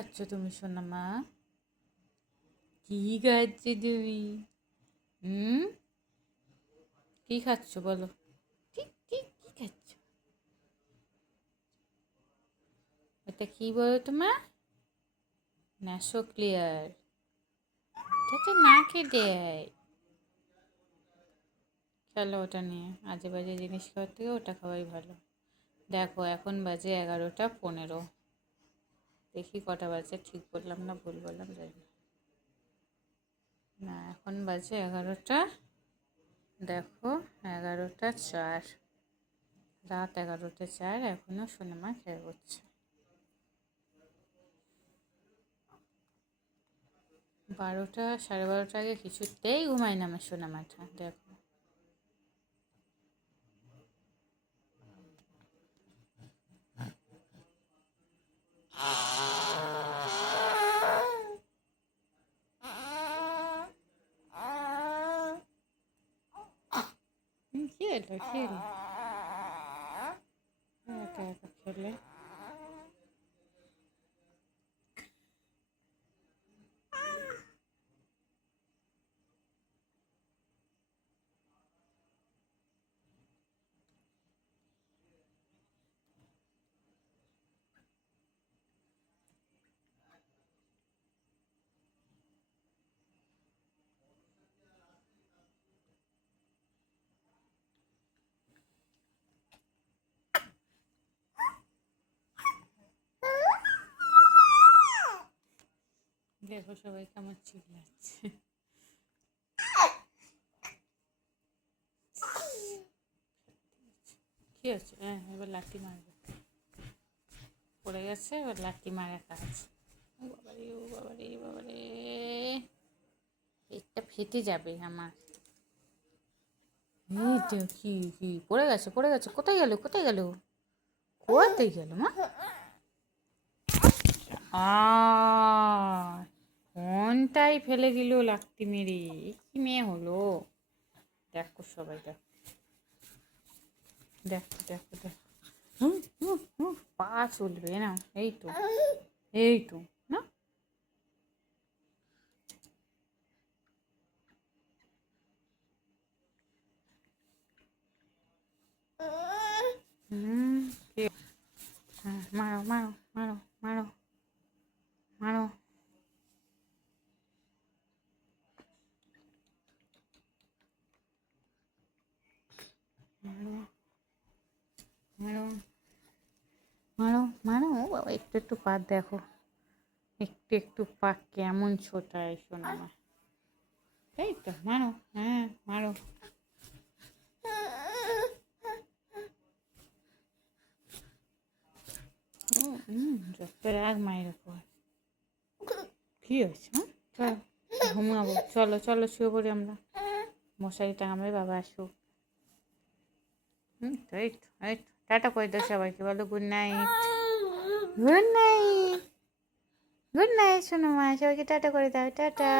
খাচ্ছ তুমি সোনা মা? কি খাচ্ছ তুমি? হুম, কি খাচ্ছ বলো? ঠিক ঠিক কি খাচ্ছ? এটা কি বলো তোমার? Naso clear. এটা তো নাকে দেয়। চলো ওটা নিয়ে আজে বাজে জিনিস খাওয়ার থেকে ওটা খাওয়াই ভালো। দেখো এখন বাজে 11টা 15। দেখি কটা বাজে, ঠিক বললাম না ভুল বললাম জানি না। না এখন বাজে 11টা, দেখো 11টা 4, রাত 11টা 4, এখনো সোনামা খেয়ে করছে। 12টা 12:30 আগে কিছুতেই ঘুমায় না আমার সোনামাটা, দেখো। কি এলো কি এলো? একা একা খেলে। দেখো সবাই কেমন চিল্লাচ্ছে। কি হচ্ছে? হ্যাঁ এবার লাঠি মারবে। পড়ে গেছে, এবার লাঠি মারা কাজ। ও বাবারে ও বাবারে বাবারে, পেটটা ফেটে যাবে আমার। এই তো কি কি পড়ে গেছে পড়ে গেছে, কোথায় গেল কোথায় গেল কোথায় গেল মা? ফোনটাই ফেলে দিল লাত্তি মেরে। কি মেয়ে হলো? দেখো সবাই দেখো, দেখো দেখো দেখো। পা চলবে না, এই তো এই তো না। হুম, হ্যাঁ মারো মারো মারো মারো মারো মারো মারো মারো মারো। ও বাবা একটু একটু পা দেখো, একটু একটু পা কেমন ছোটায় শোনা মা। এই তো মারো, হ্যাঁ মারো। যত রাগ মায়ের উপর। কি হয়েছে? চলো ঘুমাবো, চলো চলো শুয়ে পড়ি আমরা। মশারি টাঙাবে, বাবা আসুক। তো এই তো এই তো টাটা করে দাও সবাইকে, বলো good night. Good night, good night সোনা মা, সবাইকে টাটা করে দাও, টাটা।